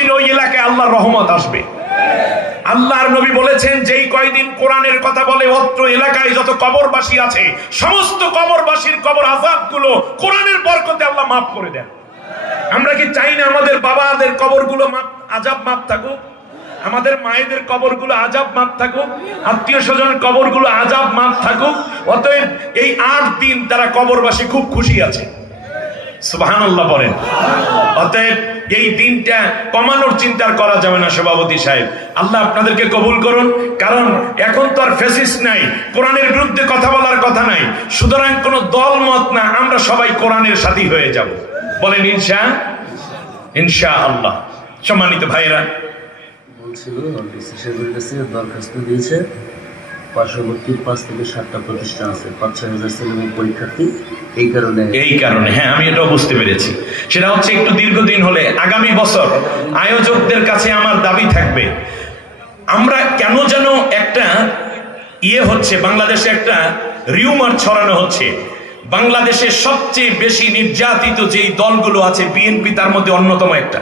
দিন ওই এলাকায় আল্লাহর রহমত আসবে। আল্লাহর নবী বলেছেন, যেই কয়দিন কোরআনের কথা বলে অত্র এলাকায় যত কবরবাসী আছে সমস্ত কবরবাসীর কবর আযাবগুলো কোরআনের বরকতে আল্লাহ মাফ করে দেন। আমরা কি চাই না আমাদের বাবাদের কবরগুলো আযাব মাফ থাকুক, আমাদের মায়েদের কবরগুলো আযাব মাফ থাকুক, আত্মীয় স্বজনের কবরগুলো আযাব মাফ থাকুক? অতএব এই 8 দিন তারা কবরবাসী খুব খুশি আছে, সুবহানাল্লাহ বলেন। অতএব এই দিনটা কমানোর চিন্তা করা যাবে না সভাপতি সাহেব। আল্লাহ আপনাদেরকে কবুল করুন, কারণ এখন তো আর ফ্যাসিস্ট নাই, কোরআনের বিরুদ্ধে কথা বলার কথা নাই, সুতরাং কোনো দল মত না, আমরা সবাই কোরআনের সাথী হয়ে যাব, বলেন ইনশাআল্লাহ। সম্মানিত ভাইরা, বলছিল ডিসি সাহেবের কাছে দরখাস্ত দিয়েছে, পার্শ্ববর্তী 5 থেকে 7টা প্রতিষ্ঠান আছে, 5-6 হাজার ছেলেমেয়ে পরীক্ষার্থী। এই কারণে হ্যাঁ, আমি এটাও বুঝতে পেরেছি। সেটা হচ্ছে একটু দীর্ঘদিন হলে আগামী বছর আয়োজকদের কাছে আমার দাবি থাকবে, আমরা কেন যেন একটা হচ্ছে বাংলাদেশে একটা রিউমার ছড়ানো হচ্ছে, বাংলাদেশের সবচেয়ে বেশি নির্যাতিত যেই দলগুলো আছে বিএনপি তার মধ্যে অন্যতম একটা।